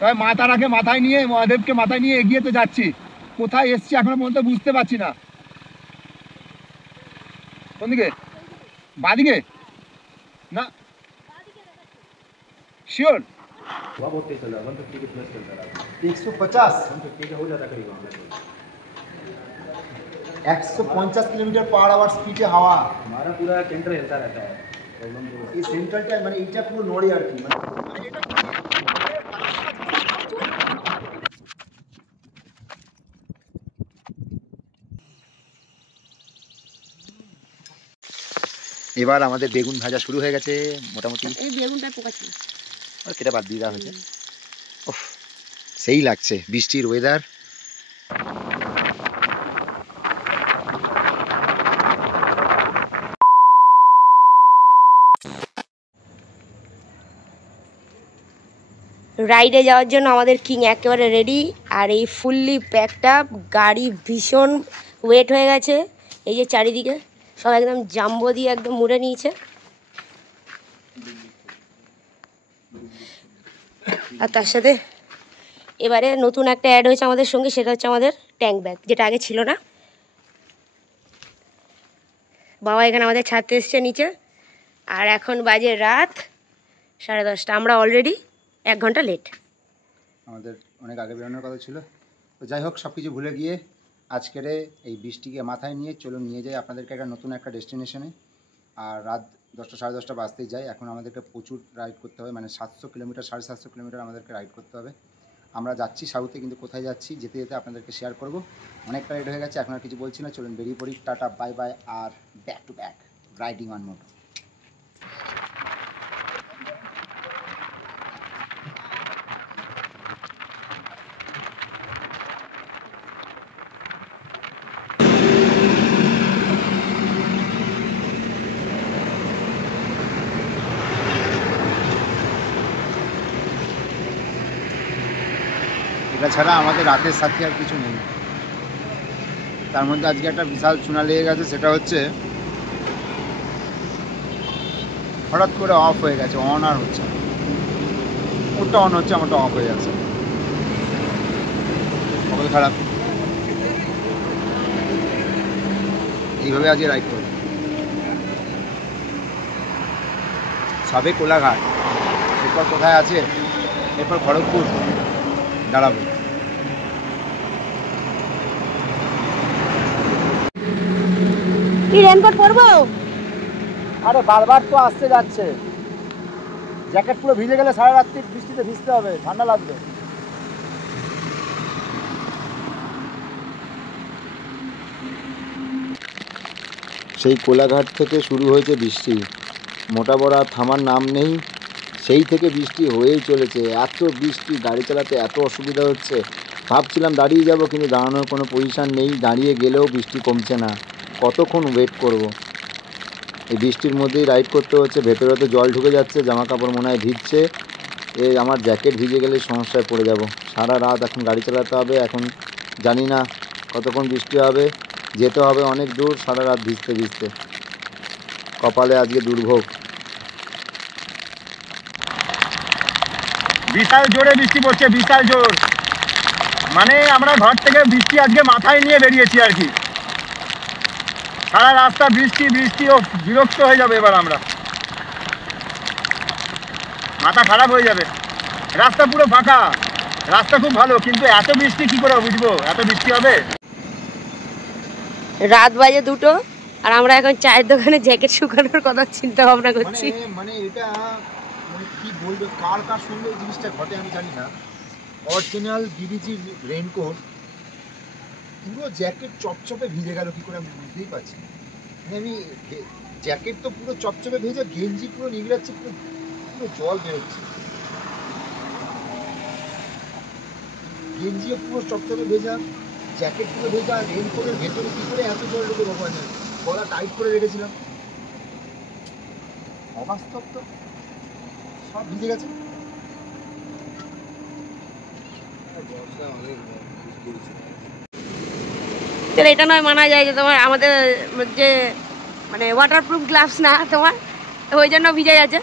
তবে মাতারাকে মাথায় নিয়ে, মহাদেবকে মাথায় নিয়ে এগিয়ে তো যাচ্ছি। কোথায় এসছি এখনো পর্যন্ত বুঝতে পারছি না। কোন দিকে? বাদিকে না, श्योर 150 किलोमीटर पर आवर स्पीडे हवा हमारा पूरा सेंटर हिलता रहता है। ये सेंट्रलটা মানে এইটা পুরো নড়ে আর কি। মানে এবার আমাদের বেগুন ভাজা শুরু হয়ে গেছে মোটামুটি। এই বেগুনটা পোকা ছিল, কেটে বাদ দিয়ে দেওয়া হয়েছে। ওহ, সেই লাগছে বৃষ্টির ওয়েদার। রাইডে যাওয়ার জন্য আমাদের কিং একেবারে রেডি। আর এই ফুললি প্যাকড আপ গাড়ি ভীষণ ওয়েট হয়ে গেছে। এই যে চারিদিকে সব একদম জাম্বো দিয়ে একদম মুড়ে নিয়েছে। আর তার সাথে এবারে নতুন একটা অ্যাড হয়েছে আমাদের সঙ্গে, সেটা হচ্ছে আমাদের ট্যাঙ্ক ব্যাগ, যেটা আগে ছিল না। বাবা এখানে আমাদের ছাড়তে এসছে নিচে। আর এখন বাজে রাত 10:30। আমরা অলরেডি 1 ঘন্টা লেট। আমাদের অনেক আগে বেরোনোর কথা ছিল, তো যাই হোক সব কিছু ভুলে গিয়ে আজকের এই বৃষ্টিকে মাথায় নিয়ে চলুন নিয়ে যাই আপনাদেরকে একটা নতুন একটা ডেস্টিনেশনে। আর রাত 10টা 10:30 বাজতেই যায়। এখন আমাদেরকে প্রচুর রাইড করতে হবে, মানে 700 কিলোমিটার 750 কিলোমিটার আমাদেরকে রাইড করতে হবে। আমরা যাচ্ছি সাউথে, কিন্তু কোথায় যাচ্ছি যেতে যেতে আপনাদেরকে শেয়ার করব। অনেকটা রাইড হয়ে গেছে, এখন আর কিছু বলছি না, চলুন বেরিয়ে পড়ি। টাটা বাই বাই, আর back to back riding on mode. এটা ছাড়া আমাদের রাতের সাথে আর কিছু নেই। তার মধ্যে আজকে একটা বিশাল চুনা লেগে গেছে, সেটা হচ্ছে হঠাৎ করে অফ হয়ে গেছে, অন আর হচ্ছে না। ওটা অন হচ্ছে, আমারটা অফ হয়ে যাচ্ছে, কত খারাপ। এইভাবে আজকে রাইড করব। সবে কোলাঘাট, এরপর কোথায় আছে, এরপর খড়গপুর দাঁড়াবো। কি রেনকোট পরবো? আরে বারবার তো আসতে যাচ্ছে, জ্যাকেট পুরো ভিজে গেলে সারা রাত্রি বৃষ্টিতে ভিজতে হবে, ঠান্ডা লাগবে। সেই কোলাঘাট থেকে শুরু হয়েছে বৃষ্টি, মোটা বড় থামার নাম নেই। সেই থেকে বৃষ্টি হয়েই চলেছে, এত বৃষ্টি, গাড়ি চালাতে এত অসুবিধা হচ্ছে। ভাবছিলাম দাঁড়িয়ে যাব, কিন্তু দাঁড়ানোর কোনো পজিশান নেই, দাঁড়িয়ে গেলেও বৃষ্টি কমছে না। কতক্ষণ ওয়েট করব? এই বৃষ্টির মধ্যেই রাইড করতে হচ্ছে। ভেতরে তো জল ঢুকে যাচ্ছে, জামা কাপড় মনে হয় ভিজছে। আমার জ্যাকেট ভিজে গেলে সমস্যায় পড়ে যাব। সারা রাত এখন গাড়ি চালাতে হবে, এখন জানি না কতক্ষণ বৃষ্টি হবে। যেতে হবে অনেক দূর, সারা রাত ভিজতে ভিজতে। কপালে আজকে দুর্ভোগ। বিশাল জোরে বৃষ্টি পড়ছে, বিশাল জোর। মানে আমরা ঘর থেকে বৃষ্টি আজকে মাথায় নিয়ে বেরিয়েছি আর কি। সারা রাস্তা বৃষ্টি বৃষ্টি, ও বিরক্ত হয়ে যাবে এবার, আমরা মাথা খারাপ হয়ে যাবে। রাস্তা পুরো ফাঁকা, রাস্তা খুব ভালো, কিন্তু এত বৃষ্টি কি করে বুঝবো, এত বৃষ্টি হবে। রাত বাজে 2টো, আর আমরা এখন চায়ের দোকানে জ্যাকেট শুকানোর কথা চিন্তা ভাবনা করছি। মানে এটা মানে কি বলবো, কার কার সঙ্গে এই জিনিসটা ঘটে আমি জানি না। অরিজিনাল বিবিজি রেইনকোট পুরো জ্যাকেট চপচপে ভিজে গেল কি করে আমি বুঝতেই পারছি না। মানে আমি জ্যাকেট তো পুরো চপচপে ভেজে, গেঞ্জি পুরো নিগড়াচ্ছে, পুরো পুরো জল বেরোচ্ছে। গেঞ্জিও পুরো চপচপে ভেজা, জ্যাকেট পুরো ভেজা, রেইনকোটের ভেতরে কি করে এত জল ঢুকে ভগবান জানে। গলা টাইট করে রেখেছিলাম, অবাস্তব তো, সব ভিজে গেছে। চলো, এটা নয় মানা যায় যে তোমার আমাদের যে মানে ওয়াটারপ্রুফ গ্লাভস না তোমার, ওই জন্য ভিজে যাচ্ছে।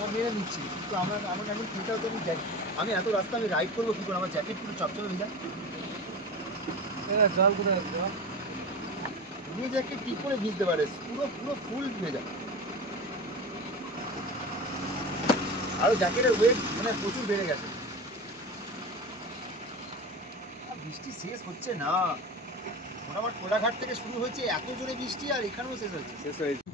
সব মেনে নিচ্ছি, কিন্তু আমার এখন চিন্তা হচ্ছে আমি এত রাস্তা আমি রাইড করবো কী করে, আমার জ্যাকেট পুরো চপচপে ভেজা। জল কোথায় জল? পুরো জ্যাকেট কী করে ভিজতে পারে, পুরো পুরো ফুল ভেজা। আরও জ্যাকেটের ওয়েট মানে প্রচুর বেড়ে গেছে। বৃষ্টি শেষ হচ্ছে না, মোটামুটি কোলাঘাট থেকে শুরু হয়েছে এত জোরে বৃষ্টি, আর এখানেও শেষ হয়েছে।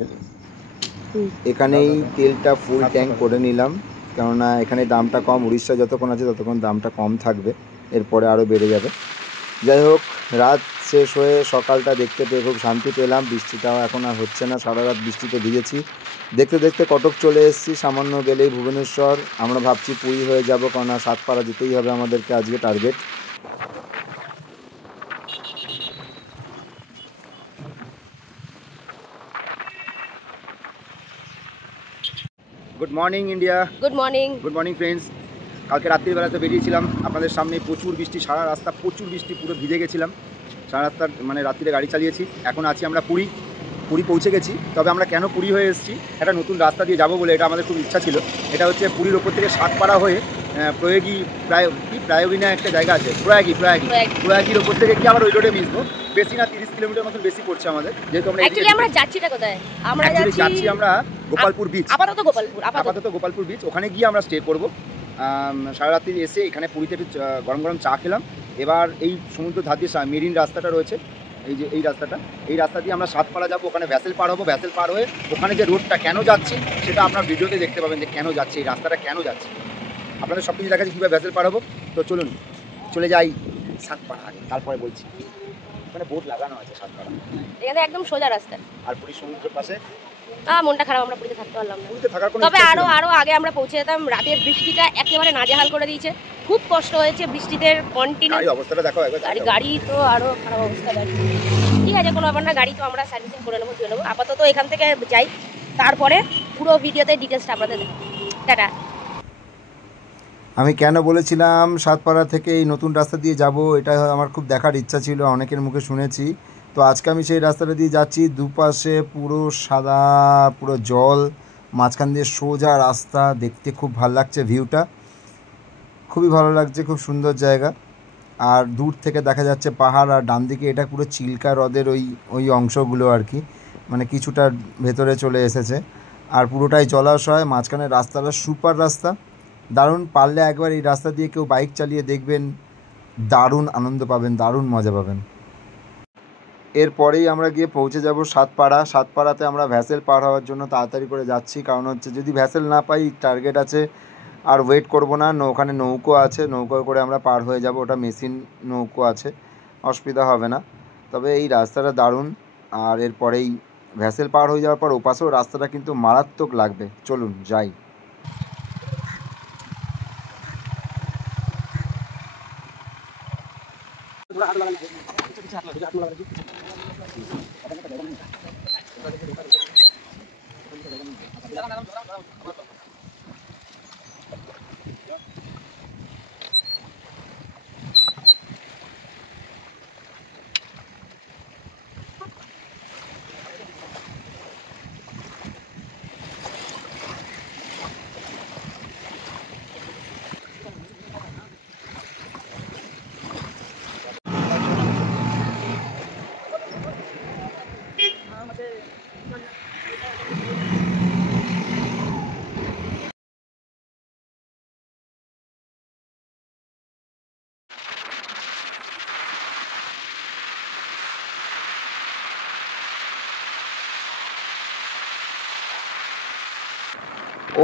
এখানেই তেলটা ফুল ট্যাঙ্ক করে নিলাম, কেননা এখানে দামটা কম, উড়িষ্যা যতক্ষণ আছে ততক্ষণ দামটা কম থাকবে, এরপরে আরও বেড়ে যাবে। যাই হোক, রাত শেষ হয়ে সকালটা দেখতে পেয়ে খুব শান্তি পেলাম। বৃষ্টিটাও এখন আর হচ্ছে না, সারা রাত বৃষ্টিতে ভিজেছি। দেখতে দেখতে কটক চলে এসেছি, সামান্য গেলেই ভুবনেশ্বর। আমরা ভাবছি পুরী হয়ে যাব, কেননা সাতপাড়া যেতেই হবে আমাদেরকে, আজকে target. Good morning India, good morning. Good morning friends. কালকে রাত্রিবেলাতে বেরিয়েছিলাম আপনাদের সামনে, প্রচুর বৃষ্টি, সারা রাস্তা প্রচুর বৃষ্টি, পুরো ভিজে গেছিলাম সারা রাস্তা, মানে রাত্রিরে গাড়ি চালিয়েছি। এখন আছি আমরা পুরী পৌঁছে গেছি। তবে আমরা কেন পুরী হয়ে এসেছি, একটা নতুন রাস্তা দিয়ে যাবো বলে, এটা আমাদের খুব ইচ্ছা ছিল। এটা হচ্ছে পুরীর ওপর থেকে সাতপাড়া হয়ে প্রয়োগী না একটা জায়গা আছে, প্রয়াগীর ওপর থেকে কি আবার ওই রোডে মিশবো। বেশি না, 30 কিলোমিটার মতন বেশি পড়ছে আমাদের, যেহেতু আমরা যাচ্ছিটা কোথায়? আমরা যাচ্ছি আমরা গোপালপুর বিচ, আপাতত গোপালপুর বিচ। ওখানে গিয়ে আমরা স্টে করবো সারা রাত্রি। এসে এখানে পুরীতে একটু গরম গরম চা খেলাম। এবার এই সমুদ্র ধার দিয়ে মেরিন রাস্তাটা রয়েছে, এই রাস্তা দিয়ে আমরা সাতপাড়া যাবো, ওখানে ভ্যাসেল পার হবো। ভ্যাসেল পার হয়ে ওখানে যে রোডটা কেন যাচ্ছি সেটা আপনার ভিডিওতে দেখতে পাবেন, যে কেন যাচ্ছে এই রাস্তাটা, কেন যাচ্ছে আপনাদের সব কিছু দেখাচ্ছি, কীভাবে ভ্যাসেল পার হবো। তো চলুন চলে যাই সাতপাড়া, আগে তারপরে বলছি। ওখানে বোর্ড লাগানো আছে সাতপাড়া, এখানে একদম সোজা রাস্তা, আর পুরীর সমুদ্রের পাশে। মনটা খারাপ, আমরা পুরীতে থাকতে পারলাম না। পুরীতে থাকার কোনো তবে ইচ্ছা ছিল না। আরো আগে আমরা পৌঁছে যেতাম। রাতের বৃষ্টিটা একেবারে নাজেহাল করে দিয়েছে, খুব কষ্ট হয়েছে বৃষ্টিতে কন্টিনিউ। গাড়ির অবস্থাটা দেখো একবার। গাড়ি তো আরো খারাপ অবস্থা গাড়ি। ঠিক আছে, কোনো ব্যাপার না, গাড়ি তো আমরা সার্ভিসিং করে নেবো, ধুয়ে নেবো। আপাতত এখান থেকে যাই, তারপরে পুরো ভিডিওতে ডিটেলসটা আপনাদের দেবো। টাটা। আমি কেন বলেছিলাম সাতপাড়া থেকে এই নতুন রাস্তা দিয়ে যাব, এটা আমার খুব দেখার ইচ্ছা ছিল, অনেকের মুখে শুনেছি। তো আজকে আমি সেই রাস্তাটা দিয়ে যাচ্ছি। দুপাশে পুরো সাদা, পুরো জল, মাঝখান দিয়ে সোজা রাস্তা, দেখতে খুব ভালো লাগছে, ভিউটা খুবই ভালো লাগছে, খুব সুন্দর জায়গা। আর দূর থেকে দেখা যাচ্ছে পাহাড়, আর ডান দিকে এটা পুরো চিল্কা হ্রদের ওই অংশগুলো আর কি, মানে কিছুটা ভেতরে চলে এসেছে। আর পুরোটাই জলাশয়, মাঝখানে রাস্তাটা সুপার রাস্তা, দারুণ। পারলে একবার এই রাস্তা দিয়ে কেউ বাইক চালিয়ে দেখবেন, দারুণ আনন্দ পাবেন, দারুণ মজা পাবেন। এরপরেই আমরা গিয়ে পৌঁছে যাব সাতপাড়াতে আমরা ভ্যাসেল পার হওয়ার জন্য তাড়াতাড়ি করে যাচ্ছি, কারণ হচ্ছে যদি ভ্যাসেল না পাই, টার্গেট আছে, আর ওয়েট করব না। ওখানে নৌকো আছে, নৌকো করে আমরা পার হয়ে যাব, ওটা মেশিন নৌকো আছে, অসুবিধা হবে না। তবে এই রাস্তাটা দারুণ। আর এরপরেই ভ্যাসেল পার হয়ে যাওয়ার পর ওপাশেও রাস্তাটা কিন্তু মারাত্মক লাগবে। চলুন যাই।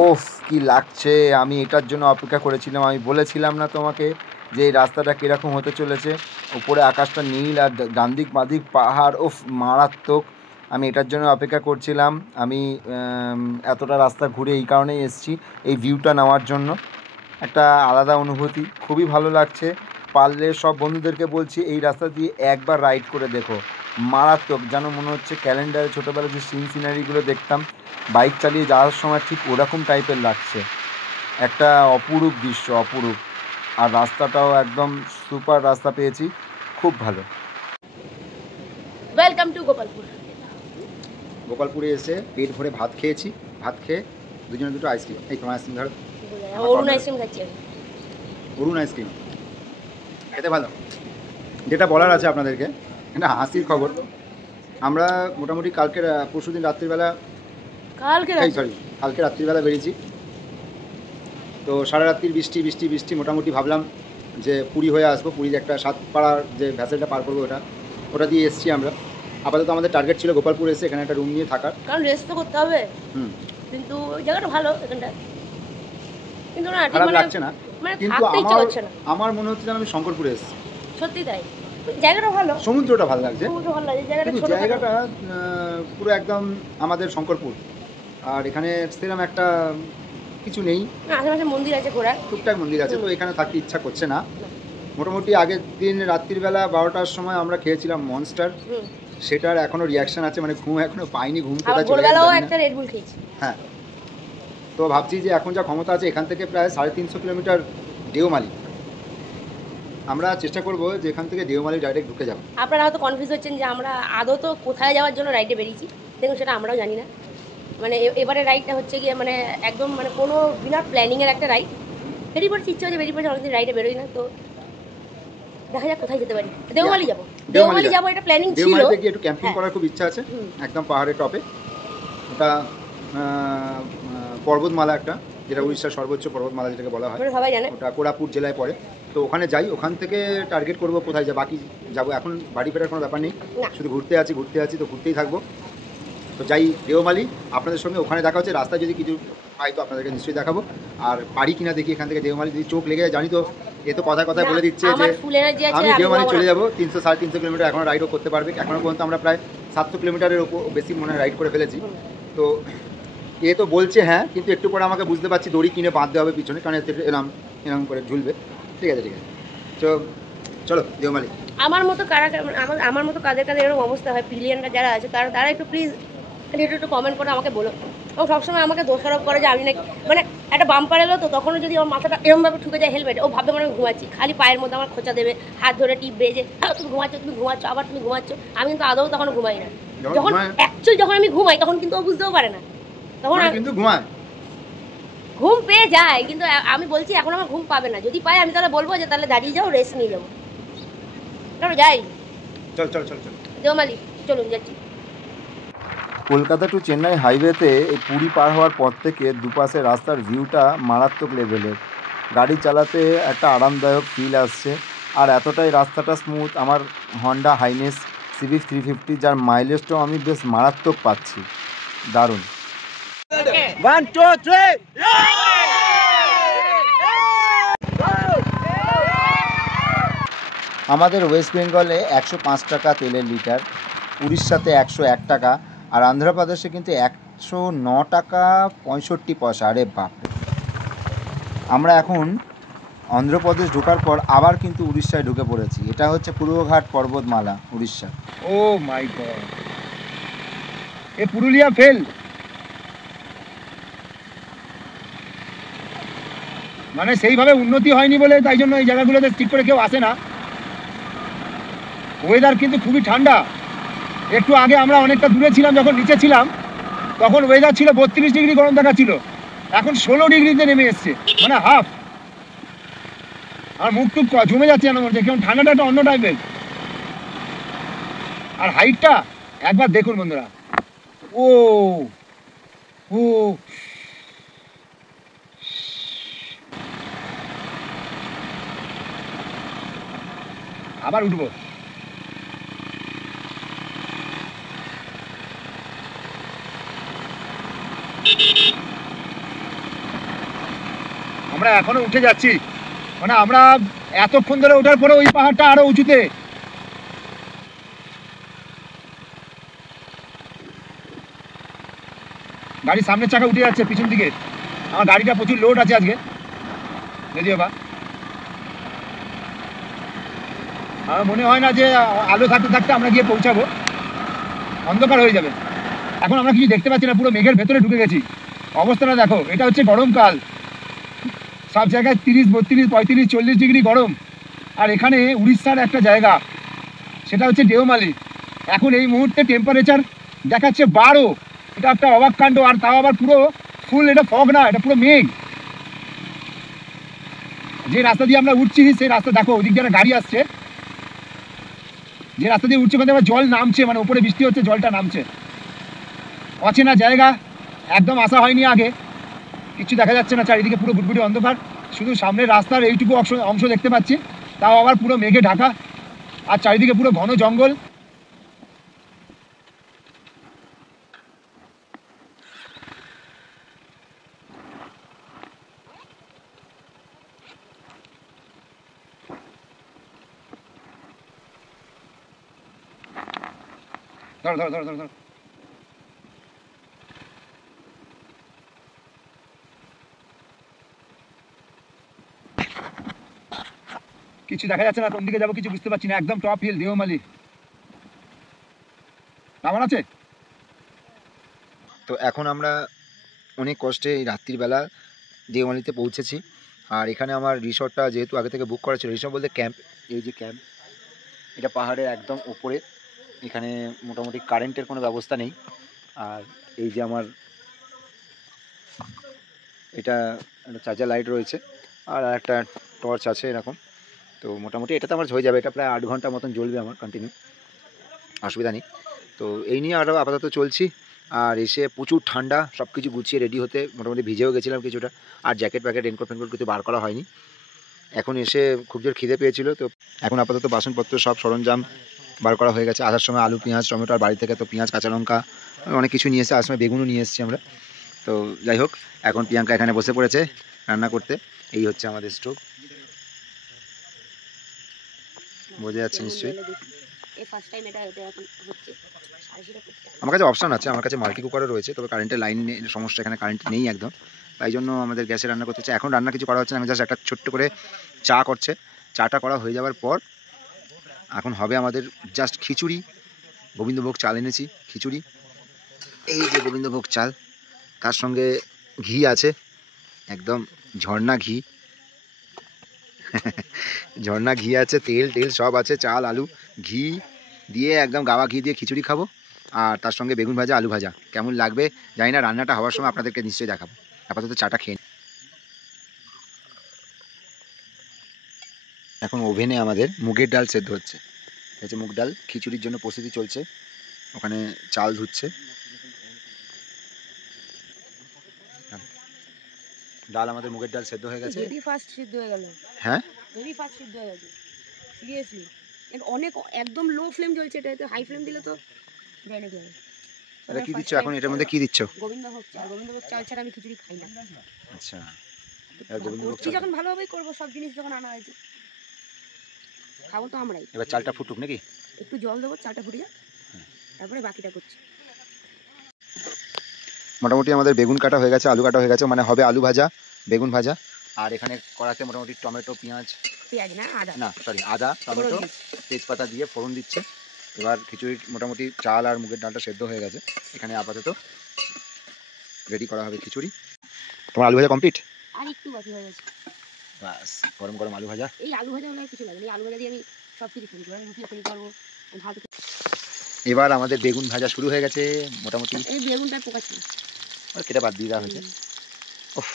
ওফ, কি লাগছে! আমি এটার জন্য অপেক্ষা করেছিলাম। আমি বলেছিলাম না তোমাকে যে এই রাস্তাটা কীরকম হতে চলেছে, উপরে আকাশটা নীল আর ডান দিক বাঁ দিক পাহাড়, ওফ মারাত্মক। আমি এটার জন্য অপেক্ষা করছিলাম। আমি এতটা রাস্তা ঘুরে এই কারণেই এসেছি, এই ভিউটা নেওয়ার জন্য। একটা আলাদা অনুভূতি, খুবই ভালো লাগছে। পারলে সব বন্ধুদেরকে বলছি এই রাস্তা দিয়ে একবার রাইড করে দেখো, মারাত্মক। যেন মনে হচ্ছে ক্যালেন্ডারে ছোটোবেলায় যে সিনারিগুলো দেখতাম বাইক চালিয়ে যাওয়ার সময়, ঠিক ওরকম টাইপের লাগছে। একটা অপরূপ দৃশ্য, অপরূপ। আর রাস্তাটাও একদম সুপার রাস্তা পেয়েছি, খুব ভালো। Welcome to Gopalpur. গোপালপুরে এসে পেট ভরে ভাত খেয়েছি, ভাত খেয়ে দুজনে দুটো আইসক্রিম। এই তোমার আইসক্রিম ধরো। অরুণ আইসক্রিম খাচ্ছি আমি। অরুণ আইসক্রিম খেতে ভালো। যেটা বলার আছে আপনাদেরকে, এটা হাসির খবর। আমরা মোটামুটি পরশুদিন রাত্রিবেলা কালকে রাত্রিবেলা বেরিয়েছি। তো সারা রাত্রির বৃষ্টি মোটামুটি ভাবলাম যে পুরী হয়ে আসবো। পুরীর একটা সাতপাড়ার যে ভ্যাসেলটা পার করবো ওটা দিয়ে এসেছি আমরা। আপাতত আমাদের টার্গেট ছিল গোপালপুর এসে এখানে একটা রুম নিয়ে থাকার, কারণ রেস্ট তো করতে হবে। কিন্তু ওই জায়গাটা ভালো এখানটা, কিন্তু না ঠিক খারাপ মানে লাগছে না। কিন্তু আমার মনে হচ্ছে যেন আমি শঙ্করপুরে এসেছি। সত্যি তাই, জায়গাটা ভালো, সমুদ্রটা ভালো লাগছে, ভালো লাগে জায়গাটা পুরো একদম আমাদের শঙ্করপুর। আর এখানে সেরকম একটা কিছু নেই, আশেপাশে মন্দির আছে, ঘোরা টুকটাক মন্দির আছে, তো এখানে থাকতে ইচ্ছা করছে না। মোটামুটি আগের দিন রাত্রিবেলা 12টার সময় আমরা খেয়েছিলাম মনস্টার, সেটার এখনো রিয়াকশন আছে, মানে ঘুম এখনো পাইনি, ঘুম কোথায় চলে গেছে। হ্যাঁ, তো ভাবছি যে এখন যা ক্ষমতা আছে এখান থেকে প্রায় 350 কিলোমিটার দেওমালি, আমরা চেষ্টা করবো যে এখান থেকে দেওমালি ডাইরেক্ট ঢুকে যাবো। আপনারা হয়তো কনফিউজ হচ্ছেন যে আমরা আদৌ তো কোথায় যাওয়ার জন্য রাইডে বেরিয়েছি। দেখুন সেটা আমরাও জানি না। মানে এবারে রাইডটা হচ্ছে গিয়ে মানে একদম মানে কোনো বিনা প্ল্যানিংয়ের একটা রাইড। বেরিয়ে পড়ছি, ইচ্ছে হচ্ছে বেরিয়ে পড়ছি, অনেকদিন রাইডে বেরোই না, তো দেখা যাক কোথায় যেতে পারি। দেওমালি যাবো, এটা প্ল্যানিং ছিল। দেওমালিতে গিয়ে একটু ক্যাম্পিং করার খুব ইচ্ছা আছে, একদম পাহাড়ের টপে। ওটা পর্বতমালা একটা, যেটা উড়িষ্যার সর্বোচ্চ পর্বতমালা যেটাকে বলা হয়, সবাই জানে। ওটা কোরাপুট জেলায় পড়ে। তো ওখানে যাই, ওখান থেকে টার্গেট করবো কোথায় বাকি যাবো। এখন বাড়ি ফেরার কোনো ব্যাপার নেই, শুধু ঘুরতে আছি, তো ঘুরতেই থাকবো। তো যাই দেওমালি, আপনাদের সঙ্গে ওখানে দেখা হচ্ছে। রাস্তায় যদি কিছু পাই তো আপনাদেরকে নিশ্চয়ই দেখাবো। আর পারি কিনা দেখি এখান থেকে দেওমালি, যদি চোখ লেগে যায় জানি তো, এ তো কথায় বলে দিচ্ছে যে আমি দেওমালি চলে যাবো। 300-350 কিলোমিটার এখনও রাইডও করতে পারবে। এখনও পর্যন্ত আমরা প্রায় 700 কিলোমিটারের উপর বেশি মনে রাইড করে ফেলেছি। তো এ তো বলছে হ্যাঁ, কিন্তু একটু পরে আমাকে বুঝতে পারছি দড়ি কিনে বাঁধতে হবে পিছনে, কারণ এরম করে ঝুলবে। ঠিক আছে, তো চলো দেওমালি। আমার মতো আমার মতো কাদের এরকম অবস্থা হয়, পিলিয়নরা যারা আছে তারা একটু প্লিজ একটু কমেন্ট করে আমাকে বলো। এবং সবসময় আমাকে দোষারোপ করে যে আমি নাকি মানে একটা বাম্পার এলো তো তখনও যদি আমার মাথাটা এরমভাবে ঠুকে যায় হেলমেট, ও ভাববে মানে আমি ঘুমাচ্ছি, খালি পায়ের মধ্যে আমার খোঁচা দেবে, হাত ধরে টিপবে যে তুমি ঘুমাচ্ছ আবার তুমি ঘুমাচ্ছ। আমি কিন্তু আদৌ তখন ঘুমাই না। যখন আমি ঘুমাই তখন কিন্তু ও বুঝতেও পারে না, তখন কিন্তু ঘুমায়, ঘুম পেয়ে যায়। কিন্তু আমি বলছি এখন আমার ঘুম পাবে না, যদি পাই আমি তাহলে বলবো যে তাহলে দাঁড়িয়ে যাও, রেস্ট নিয়ে যাবো। চলো যাই, চল দেওমালি চলুন যাচ্ছি। কলকাতা টু চেন্নাই হাইওয়েতে এই পুরী পার হওয়ার পর থেকে দুপাশে রাস্তার ভিউটা মারাত্মক লেভেলের। গাড়ি চালাতে একটা আরামদায়ক ফিল আসছে, আর এতটাই রাস্তাটা স্মুথ। আমার হন্ডা হাইনেস সিভিক 350, যার মাইলেজটাও আমি বেশ মারাত্মক পাচ্ছি, দারুণ। 1 2 3 আমাদের ওয়েস্ট বেঙ্গলে 105 টাকা তেলের লিটার, উড়িষ্যাতে 101 টাকা, আর অন্ধ্রপ্রদেশে কিন্তু 109 টাকা 65 পয়সা। আরে বাপ! আমরা এখন অন্ধ্রপ্রদেশ ঢোকার পর আবার কিন্তু উড়িষ্যায় ঢুকে পড়েছি। এটা হচ্ছে পূর্বঘাট পর্বতমালা, উড়িষ্যা। ও মাই গড, এ পুরুলিয়া ফেল। মানে সেইভাবে উন্নতি হয়নি বলে তাই জন্য এই জায়গাগুলোতে ঠিক করে কেউ আসে না। ওয়েদার কিন্তু খুবই ঠান্ডা। একটু আগে আমরা অনেকটা দূরে ছিলাম, যখন নিচে ছিলাম তখন ওয়েদার ছিল 32 ডিগ্রি গরম দেখাচ্ছিল, এখন 16 ডিগ্রিতে নেমে এসছে, মানে হাফ। আর মুখ টুক জমে যাচ্ছে যেন মনে হচ্ছে, কেমন ঠান্ডাটা একটা অন্য টাইপের। আর হাইটটা একবার দেখুন বন্ধুরা, ও ও আবার উঠবো। আমরা এখনো উঠে যাচ্ছি, মানে আমরা এতক্ষণ ধরে ওঠার পরে ওই পাহাড়টা আরো উঁচুতে। গাড়ির সামনের চাকা উঠে যাচ্ছে পিছন দিকে। আমার গাড়িটা প্রচুর লোড আছে আজকে, যদিও বা আমার মনে হয় না যে আলো থাকতে থাকতে আমরা গিয়ে পৌঁছাবো, অন্ধকার হয়ে যাবে। এখন আমরা কিছু দেখতে পাচ্ছি না, পুরো মেঘের ভেতরে ঢুকে গেছি। অবস্থাটা দেখো, এটা হচ্ছে গরমকাল, সব জায়গায় 30, 32, 35, 40 ডিগ্রি গরম। আর এখানে উড়িষ্যার একটা জায়গা, সেটা হচ্ছে দেওমালি, এখন এই মুহূর্তে টেম্পারেচার দেখাচ্ছে 12। এটা একটা অবাক কাণ্ড। আর তাও আবার পুরো ফুল, এটা ফগ না, এটা পুরো মেঘ। যে রাস্তা দিয়ে আমরা উঠছি সেই রাস্তা দেখো, ওদিক দিয়ে একটা গাড়ি আসছে, যে রাস্তা দিয়ে উঠছে ওখানে আবার জল নামছে, মানে উপরে বৃষ্টি হচ্ছে, জলটা নামছে। অচেনা জায়গা, একদম আসা হয়নি আগে, কিছু দেখা যাচ্ছে না, চারিদিকে পুরো গুটগুটি অন্ধকার, শুধু সামনের রাস্তার এইটুকু অংশ দেখতে পাচ্ছি, তাও আবার পুরো মেঘে ঢাকা, আর চারিদিকে পুরো ঘন জঙ্গল। ধর ধর ধর ধর ধর কিছু দেখা যাচ্ছে না, কোন দিকে যাবো কিছু বুঝতে পারছি না, একদম টপ হিল দেওমালি। কেমন আছে? তো এখন আমরা অনেক কষ্টে এই রাত্রিবেলা দেওমালিতে পৌঁছেছি। আর এখানে আমার রিসর্টটা যেহেতু আগে থেকে বুক করা ছিল, রিসর্ট বলতে ক্যাম্প, এই যে ক্যাম্প, এটা পাহাড়ের একদম উপরে। এখানে মোটামুটি কারেন্টের কোনো ব্যবস্থা নেই। আর এই যে আমার এটা একটা চার্জার লাইট রয়েছে, আর একটা টর্চ আছে এরকম। তো মোটামুটি এটাতে আমার হয়ে যাবে, এটা প্রায় 8 ঘন্টা মতন জ্বলবে আমার কন্টিনিউ, অসুবিধা নেই। তো এই নিয়ে আরও আপাতত চলছি। আর এসে প্রচুর ঠান্ডা, সব কিছু গুছিয়ে রেডি হতে মোটামুটি ভিজেও গেছিলাম কিছুটা, আর জ্যাকেট প্যাকেট রেনকোট ফেনকোট কিছু বার করা হয়নি। এখন এসে খুব জোর খিদে পেয়েছিল, তো এখন আপাতত বাসনপত্র সব সরঞ্জাম বার করা হয়ে গেছে। আসার সময় আলু পেঁয়াজ টমেটো, আর বাড়ি থেকে তো পেঁয়াজ কাঁচা লঙ্কা অনেক কিছু নিয়ে এসে, আসার সময় বেগুনও নিয়ে এসেছি আমরা। তো যাই হোক, এখন প্রিয়াঙ্কা এখানে বসে পড়েছে রান্না করতে। এই হচ্ছে আমাদের স্টোভ, বোঝা যাচ্ছে নিশ্চয়ই। আমার কাছে অপশান আছে, আমার কাছে মাল্টি কুকারও রয়েছে, তবে কারেন্টের লাইন সমস্যা, এখানে কারেন্ট নেই একদম, তাই জন্য আমাদের গ্যাসে রান্না করতে হচ্ছে। এখন রান্না কিছু করা হচ্ছে না, আমি জাস্ট একটা ছোট্ট করে চা করছে। চাটা করা হয়ে যাওয়ার পর এখন হবে আমাদের জাস্ট খিচুড়ি। গোবিন্দভোগ চাল এনেছি, খিচুড়ি, এই যে গোবিন্দভোগ চাল, তার সঙ্গে ঘি আছে, একদম ঝর্ণা ঘি ঝর্ণা ঘি আছে, তেল টেল সব আছে, চাল আলু ঘি দিয়ে একদম গাওয়া ঘি দিয়ে খিচুড়ি খাবো। আর তার সঙ্গে বেগুন ভাজা আলু ভাজা, কেমন লাগবে জানি না, রান্নাটা হওয়ার সময় আপনাদেরকে নিশ্চয়ই দেখাবো। আপাতত চাটা খেয়ে এখন ওভেনে আমাদের মুগের ডাল সেদ্ধ হচ্ছে। হচ্ছে মুগ ডাল, খিচুড়ির জন্য প্রস্তুতি চলছে, ওখানে চাল ধুচ্ছে। ডাল আমাদের মুগের ডাল সেদ্ধ হয়ে গেছে। হেভি ফাস্ট সিদ্ধ হয়ে গেল। হ্যাঁ, হেভি ফাস্ট সিদ্ধ হয়ে গেছে সিরিয়াসলি। এটা অনেক একদম লো ফ্লেম জ্বলছে, এটা হাই ফ্লেম দিলে তো জয়েনে যাবে। এটা কি দিচ্ছ এখন? এটার মধ্যে কি দিচ্ছ? গোবিন্দভোগ চাল। গোবিন্দভোগ চাল ছাড়া আমি খিচুড়ি খাই না। আচ্ছা, এবার গোবিন্দভোগ করছি চাল যখন ভালোভাবেই করবো, সব জিনিস যখন আনা হয়েছে খাবো তো আমরাই। এবার চালটা ফুটুক নাকি? একটু জল দেবো, চালটা ফুটে যাক, তারপরে বাকিটা করছি। মোটামুটি আমাদের বেগুন কাটা হয়ে গেছে, আলু কাটা হয়ে গেছে, মানে হবে আলু ভাজা বেগুন ভাজা। আর এখানে কড়াতে মোটামুটি টমেটো পেঁয়াজ না আদা, না সরি আদা টমেটো তেজপাতা দিয়ে ফোড়ন দিচ্ছে। এবার খিচুড়ির মোটামুটি চাল আর মুগের ডালটা সেদ্ধ হয়ে গেছে, এখানে আপাতত রেডি করা হবে খিচুড়ি। তোমার আলু ভাজা কমপ্লিট? আর একটু বাকি হয়ে গেছে। বাস, গরম গরম আলু ভাজা। এই আলু ভাজা হলে আর কিছু লাগে না, এই আলু ভাজা দিয়ে আমি সব কিছু খেতে পারবো, রুটি খেতে পারবো, ভাত। এবার আমাদের বেগুন ভাজা শুরু হয়ে গেছে মোটামুটি। এই বেগুনটা পোকা ছিল, কেটে বাদ দিয়ে দেওয়া হয়েছে। ওহ,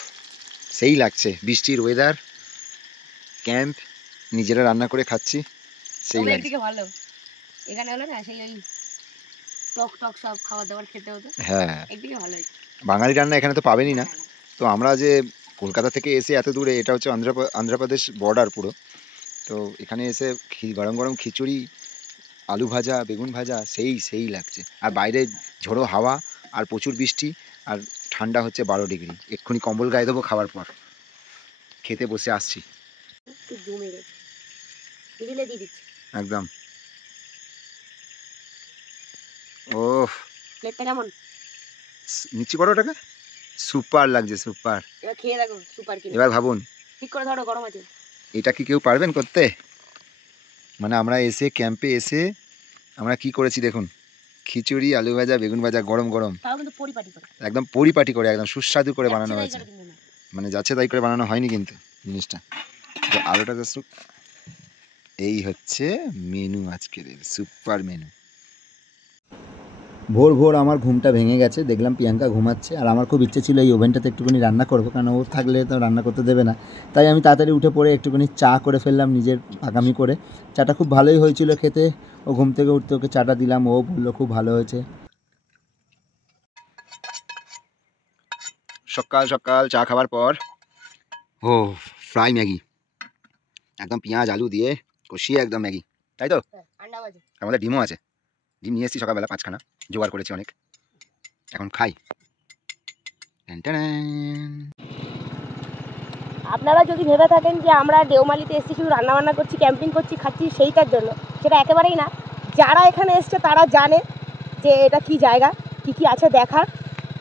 সেই লাগছে, বৃষ্টির ওয়েদার, ক্যাম্প, নিজেরা রান্না করে খাচ্ছি, সেই লাগছে। একদিকে ভালো, এখানে হলো না সেই ওই টক টক সব খাবার দাবার খেতে হতো। হ্যাঁ, একদিকে ভালো হয়েছে। বাঙালি রান্না এখানে তো পাবেনই না। তো আমরা যে কলকাতা থেকে এসে এত দূরে, এটা হচ্ছে অন্ধ্রপ্রদেশ বর্ডার পুরো, তো এখানে এসে গরম গরম খিচুড়ি আলু ভাজা বেগুন ভাজা সেই লাগছে। আর বাইরে ঝোড়ো হাওয়া আর প্রচুর বৃষ্টি, আর ঠান্ডা হচ্ছে 12 ডিগ্রি। এক্ষুনি কম্বল গায়ে দেবো খাওয়ার পর। খেতে বসে আসছি, একটু জমে গেছে, দিলে দিয়ে দিচ্ছি একদম। ওহ, প্লেটটা কেমন? নিচ্ছি করো ওটাকে, সুপার লাগছে, সুপার। এবার খেয়ে দেখো, সুপার কি। এবার ভাবুন, ঠিক করে ধরো, গরম আছে। এটা কি কেউ পারবেন করতে? মানে আমরা এসে ক্যাম্পে এসে আমরা কি করেছি দেখুন, খিচুড়ি আলু ভাজা বেগুন ভাজা গরম গরম, তাও কিন্তু পরিপাটি করে, একদম পরিপাটি করে, একদম সুস্বাদু করে বানানো যাচ্ছে তাই হয়েছে। করে কিন্তু না। মানে যাচ্ছে তাই করে বানানো হয়নি কিন্তু জিনিসটা। তো আলুটা জাস্ট, এই হচ্ছে মেনু আজকের, সুপার মেনু। ভোর ভোর আমার ঘুমটা ভেঙে গেছে, দেখলাম প্রিয়াঙ্কা ঘুমাচ্ছে, আর আমার খুব ইচ্ছে ছিল এই ওভেনটাতে একটুখানি রান্না করবো, কারণ ও থাকলে তো রান্না করতে দেবে না। তাই আমি তাড়াতাড়ি উঠে পড়ে একটুখানি চা করে ফেললাম নিজের আগামী করে। চাটা খুব ভালোই হয়েছিল খেতে। ও ঘুম থেকে উঠতে ওকে চাটা দিলাম, ও বললো খুব ভালো হয়েছে। সকাল সকাল চা খাওয়ার পর ও ফ্রাই ম্যাগি, একদম পেঁয়াজ আলু দিয়ে কষিয়ে একদম ম্যাগি, তাই তো? আমাদের ডিমও আছে, ডিম নিয়ে এসেছি সকালবেলা 5খানা, জোগাড় করেছি অনেক, এখন খাই। আপনারা যদি ভেবে থাকেন যে আমরা দেওমালিতে এসেছি শুধু রান্নাবান্না করছি, ক্যাম্পিং করছি, খাচ্ছি সেইটার জন্য, সেটা একেবারেই না। যারা এখানে এসছে তারা জানে যে এটা কি জায়গা, কি কি আছে দেখার।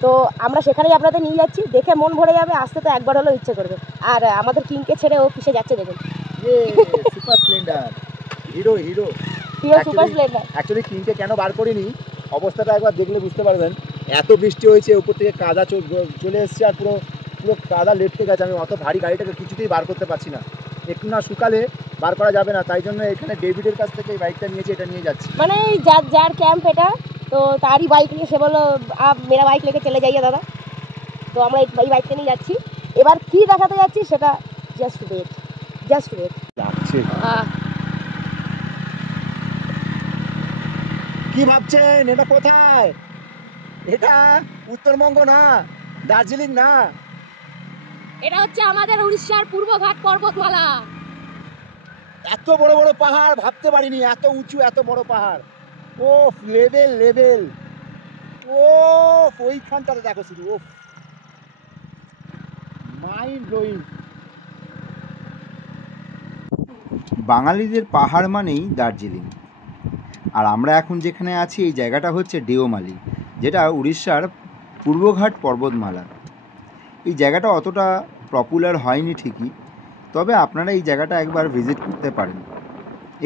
তো আমরা সেখানেই আপনাদের নিয়ে যাচ্ছি, দেখে মন ভরে যাবে, আসতে তো একবার হলেও ইচ্ছে করবে। আর আমাদের কিংকে ছেড়ে ও কিসে যাচ্ছে দেখুন, Super Splendor, Hero Hero Hero Super Splendor. Actually কিংকে কেন বার করিনি অবস্থাটা একবার দেখলে বুঝতে পারবেন। এত বৃষ্টি হয়েছে, উপর থেকে কাদা চলে এসছে, আর পুরো পুরো কাদা লেটকে গেছে। আমি অত ভারী গাড়িটাকে কিছুতেই বার করতে পারছি না, একটু না শুকালে বার করা যাবে না। তাই জন্য এখানে ডেভিডের কাছ থেকে এই বাইকটা নিয়েছি, এটা নিয়ে যাচ্ছি। মানে যার ক্যাম্প এটা, তো তারই বাইক নিয়ে সে বললো আপ মেরা বাইক লেকে চলে যাইয়ে দাদা। তো আমরা এই বাইকটা নিয়ে যাচ্ছি। এবার কি দেখাতে যাচ্ছি সেটা জাস্ট ওয়েট, জাস্ট ওয়েট। যাচ্ছে কি ভাবছেন এটা কোথায়? এটা উত্তরবঙ্গ না, দার্জিলিং না, এটা হচ্ছে আমাদের উড়িষ্যার পূর্বঘাট পর্বতমালা। এত বড় বড় পাহাড় ভাবতে পারিনি, এত উঁচু এত বড় পাহাড়। ও লেভেল লেভেল, ও ওইখানটাতে দেখো শুধু, ও মাইন্ড ব্লোয়িং। বাঙালিদের পাহাড় মানেই দার্জিলিং, আর আমরা এখন যেখানে আছি এই জায়গাটা হচ্ছে দেওমালি, যেটা উড়িষ্যার পূর্বঘাট পর্বতমালা। এই জায়গাটা অতটা পপুলার হয়নি ঠিকই, তবে আপনারা এই জায়গাটা একবার ভিজিট করতে পারেন।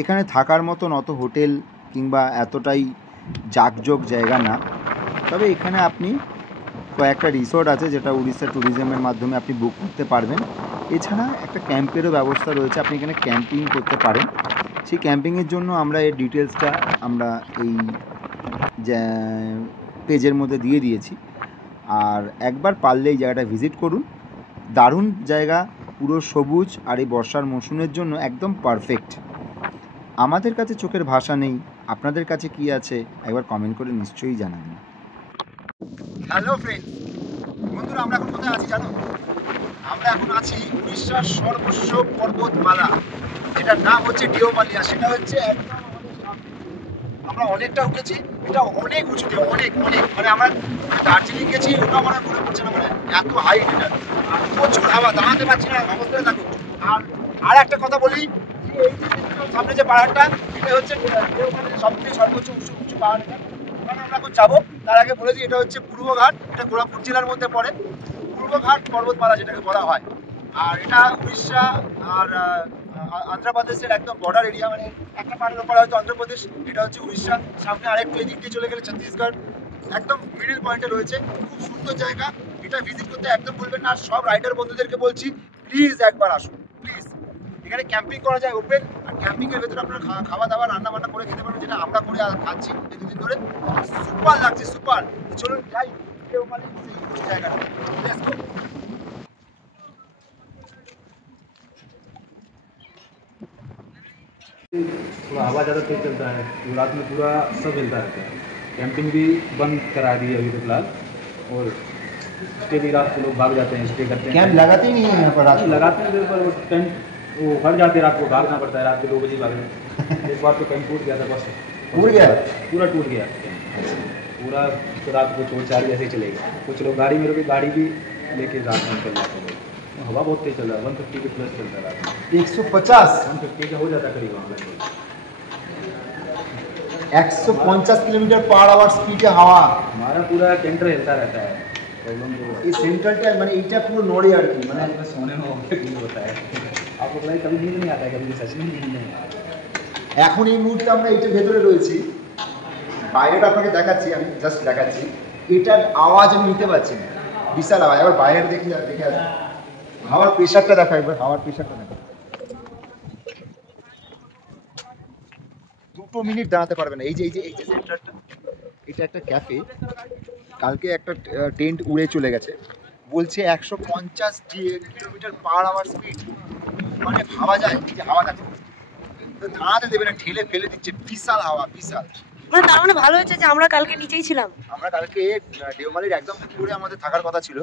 এখানে থাকার মতন অত হোটেল কিংবা এতটাই জাঁকজোক জায়গা না, তবে এখানে আপনি কয়েকটা রিসোর্ট আছে যেটা উড়িষ্যা ট্যুরিজমের মাধ্যমে আপনি বুক করতে পারবেন। এছাড়া একটা ক্যাম্পেরও ব্যবস্থা রয়েছে, আপনি এখানে ক্যাম্পিং করতে পারেন। সেই ক্যাম্পিংয়ের জন্য আমরা এর ডিটেলসটা আমরা এই পেজের মধ্যে দিয়ে দিয়েছি, আর একবার পারলে এই জায়গাটা ভিজিট করুন। দারুণ জায়গা, পুরো সবুজ, আর এই বর্ষার মৌসুমের জন্য একদম পারফেক্ট। আমাদের কাছে চোখের ভাষা নেই, আপনাদের কাছে কি আছে একবার কমেন্ট করে নিশ্চয়ই জানাবেন। হ্যালো ফ্রেন্ড, বন্ধুরা আমরা এখন কোথায় আছি জানো? আমরা এখন আছি উড়িষ্যার সর্বোচ্চ পর্বতমালা, যেটার নাম হচ্ছে দেওমালি, আর সেটা হচ্ছে একদম আমাদের সামনে। আমরা অনেকটা উঠেছি, এটা অনেক উঁচুতে, অনেক অনেক, মানে আমরা দার্জিলিং গেছি ওটা আমার মনে পড়ছে না, মানে এত হাইট এটা, আর প্রচুর হাওয়া, দাঁড়াতে পারছি না অবস্থায় থাকো। আর একটা কথা বলি, যে এই যে সামনে যে পাহাড়টা, এটা হচ্ছে দেওমালির সবচেয়ে সর্বোচ্চ উঁচু উঁচু পাহাড়। ওখানে আমরা এখন যাবো, তার আগে বলেছি এটা হচ্ছে পূর্বঘাট, এটা কোরাপুট জেলার মধ্যে পড়ে, পূর্বঘাট পর্বতমালা যেটাকে বলা হয়। আর এটা উড়িষ্যা আর আন্ধ্রপ্রদেশের একদম বর্ডার এরিয়া, মানে একটা পাহাড়ের ওপর হয়তো অন্ধ্রপ্রদেশ, এটা হচ্ছে উড়িষ্যা, সামনে আরেকটু এদিক দিয়ে চলে গেলে ছত্তিশগড়, একদম মিডিল পয়েন্টে রয়েছে। খুব সুন্দর জায়গা, এটা ভিজিট করতে একদম ভুলবেন না। আর সব রাইডার বন্ধুদেরকে বলছি প্লিজ একবার আসুন, প্লিজ। এখানে ক্যাম্পিং করা যায় ওপেন, আর ক্যাম্পিংয়ের ভেতরে আপনারা খাওয়া দাওয়া রান্না বান্না করে খেতে পারবেন, যেটা আমরা করে খাচ্ছি এই দুদিন ধরে। সুপার লাগছে, সুপার। চলুন যাই দেওমালি সেই উঁচু জায়গাটা। Let's go. थोड़ा हवा ज़्यादा तेज चलता है तो रात में पूरा सब हिलता रहता है। कैंपिंग भी बंद करा दी है अभी तो फिलहाल, और स्टे भी रात को लोग भाग जाते हैं, स्टे करते हैं। कैंप लगाते ही नहीं है यहाँ पर रात को? लगाते हैं देर पर, वो टेंट वो हट जाते हैं, रात को भागना पड़ता है, रात के 2 बजे भागने। एक बार तो कैंप टूट गया था, बस टूट गया? पूरा टूट गया पूरा। तो रात को 4 जैसे ही चलेगा। कुछ लोग गाड़ी में रुके, गाड़ी भी लेके रात में निकल जाते हैं। हवा बहुत तेज चल रहा है, 150 के प्लस चलता है रात में। 150 150 का हो जाता है करीब वहाँ पे। 150 किलोमीटर पर आवर स्पीडे हावा। हमारा पूरा टेंटर हिलता रहता है। प्रॉब्लम जो এই সেন্ট্রালটা মানে এইটা পুরো নড়ে আর কি, মানে है सोने में फील होता है। आपको पता है कभी नींद नहीं आता है, कभी सच में नींद नहीं आता है। এখন এই মুহূর্তে আমরা এইটার ভেতরে রয়েছি, বাইরেটা আপনাকে দেখাচ্ছি, আমি জাস্ট দেখাচ্ছি, এটার আওয়াজ আমি নিতে পারছি না, বিশাল আওয়াজ। এবার বাইরে দেখে দেখে আসি, হাওয়ার প্রেশারটা দেখা, একবার হাওয়ার প্রেশারটা দেখা। 2 মিনিট দাঁড়াতে পারবে না, এই যে সেন্টারটা, এটা একটা ক্যাফে। কালকে একটা টেন্ট উড়ে চলে গেছে, বলছে 150 কিলোমিটার/আওয়ার স্পিড। মানে ভাবা যায় যে হাওয়া দেখো, দাঁড়াতে দেবে না, ঠেলে ফেলে দিচ্ছে, বিশাল হাওয়া, বিশাল। মানে তার মানে ভালো হচ্ছে যে আমরা কালকে নিচেই ছিলাম। আমরা কালকে দেওমালির একদম পুকুরে আমাদের থাকার কথা ছিল,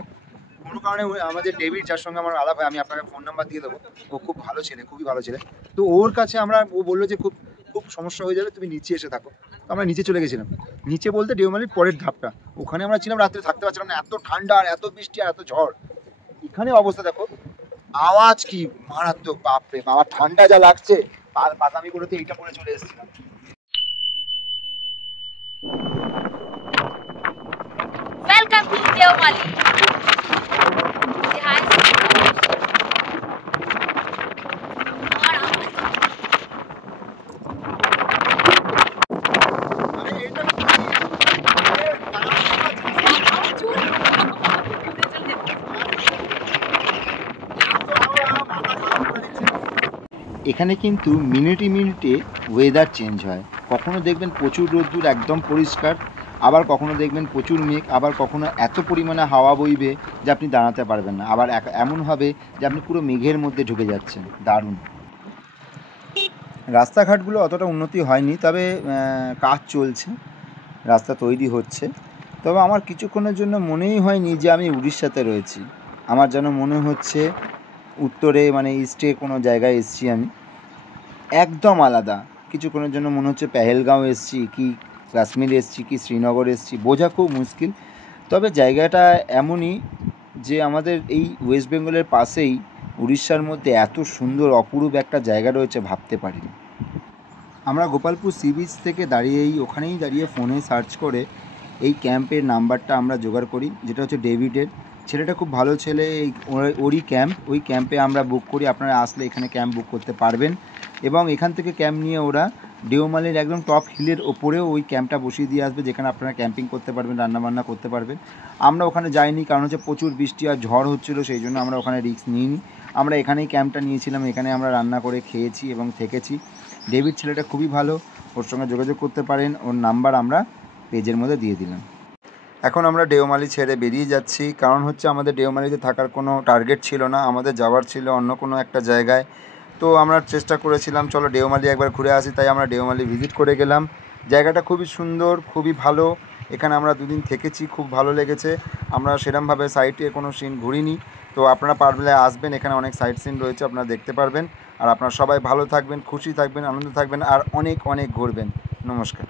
কোনো কারণে আমাদের ডেভিড, যার সঙ্গে আমার আলাপ হয়, আমি আপনাকে ফোন নাম্বার দিয়ে দেবো, ও খুব ভালো ছেলে, খুবই ভালো ছেলে। তো ওর কাছে ও বললো যে খুব খুব সমস্যা হয়ে যাবে, তুমি নিচে এসে থাকো। তো আমরা নিচে চলে গেছিলাম। নিচে বলতে দেওমালির পরের ধাপটা, ওখানে আমরা ছিলাম, রাত্রে থাকতে পারছিলাম না, এত ঠান্ডা আর এত বৃষ্টি আর এত ঝড়। এখানে অবস্থা দেখো, আওয়াজ কি মারাত্মক, বাপরে বাবা, ঠান্ডা যা লাগছে, বাদামিগুলোতে এইটা পরে চলে এসেছিলাম। Welcome to Deomali. Say hi. এখানে কিন্তু মিনিটে মিনিটে ওয়েদার চেঞ্জ হয়। কখনো দেখবেন প্রচুর রোদ্দুর, একদম পরিষ্কার, আবার কখনো দেখবেন প্রচুর মেঘ, আবার কখনো এত পরিমাণে হাওয়া বইবে যে আপনি দাঁড়াতে পারবেন না, আবার এমন হবে যে আপনি পুরো মেঘের মধ্যে ঢুকে যাচ্ছেন। দারুণ। রাস্তাঘাটগুলো অতটা উন্নতি হয়নি, তবে কাজ চলছে, রাস্তা তৈরি হচ্ছে। তবে আমার কিছুক্ষণের জন্য মনেই হয়নি যে আমি উড়িষ্যাতে রয়েছি। আমার যেন মনে হচ্ছে উত্তরে, মানে ইস্টে কোনো জায়গায় এসেছি আমি, একদম আলাদা। কিছুক্ষণের জন্য মনে হচ্ছে পেহেলগাঁও এসেছি, কি কাশ্মীর এসেছি, কি শ্রীনগর এসেছি, বোঝা খুব মুশকিল। তবে জায়গাটা এমনই যে আমাদের এই ওয়েস্ট বেঙ্গলের পাশেই উড়িষ্যার মধ্যে এত সুন্দর অপরূপ একটা জায়গা রয়েছে, ভাবতে পারিনি। আমরা গোপালপুর সি বিচ থেকে ওখানেই দাঁড়িয়ে ফোনে সার্চ করে এই ক্যাম্পের নাম্বারটা আমরা জোগাড় করি, যেটা হচ্ছে ডেভিডের। ছেলেটা খুব ভালো ছেলে, ওই ক্যাম্পে আমরা বুক করি। আপনারা আসলে এখানে ক্যাম্প বুক করতে পারবেন, এবং এখান থেকে ক্যাম্প নিয়ে ওরা দেওমালির একদম টপ হিলের ওপরেও ওই ক্যাম্পটা বসিয়ে দিয়ে আসবে, যেখানে আপনারা ক্যাম্পিং করতে পারবেন, রান্নাবান্না করতে পারবেন। আমরা ওখানে যাইনি, কারণ হচ্ছে প্রচুর বৃষ্টি আর ঝড় হচ্ছিলো, সেই জন্য আমরা ওখানে রিস্ক নিইনি। আমরা এখানেই ক্যাম্পটা নিয়েছিলাম, এখানে আমরা রান্না করে খেয়েছি এবং থেকেছি। ডেভিড ছেলেটা খুবই ভালো, ওর সঙ্গে যোগাযোগ করতে পারেন, ওর নাম্বার আমরা পেজের মধ্যে দিয়ে দিলাম। এখন আমরা দেওমালি ছেড়ে বেরিয়ে যাচ্ছি, কারণ হচ্ছে আমাদের দেওমালিতে থাকার কোনো টার্গেট ছিল না, আমাদের যাওয়ার ছিল অন্য কোনো একটা জায়গায়। তো আমরা চেষ্টা করেছিলাম চলো দেওমালি একবার ঘুরে আসি, তাই আমরা দেওমালি ভিজিট করে গেলাম। জায়গাটা খুবই সুন্দর, খুবই ভালো। এখানে আমরা 2 দিন থেকেছি, খুব ভালো লেগেছে। আমরা সেরকমভাবে সাইটে কোনো সিন ঘুরিনি, তো আপনারা পারলে আসবেন, এখানে অনেক সাইট সিন রয়েছে, আপনারা দেখতে পারবেন। আর আপনারা সবাই ভালো থাকবেন, খুশি থাকবেন, আনন্দ থাকবেন, আর অনেক অনেক ঘুরবেন। নমস্কার।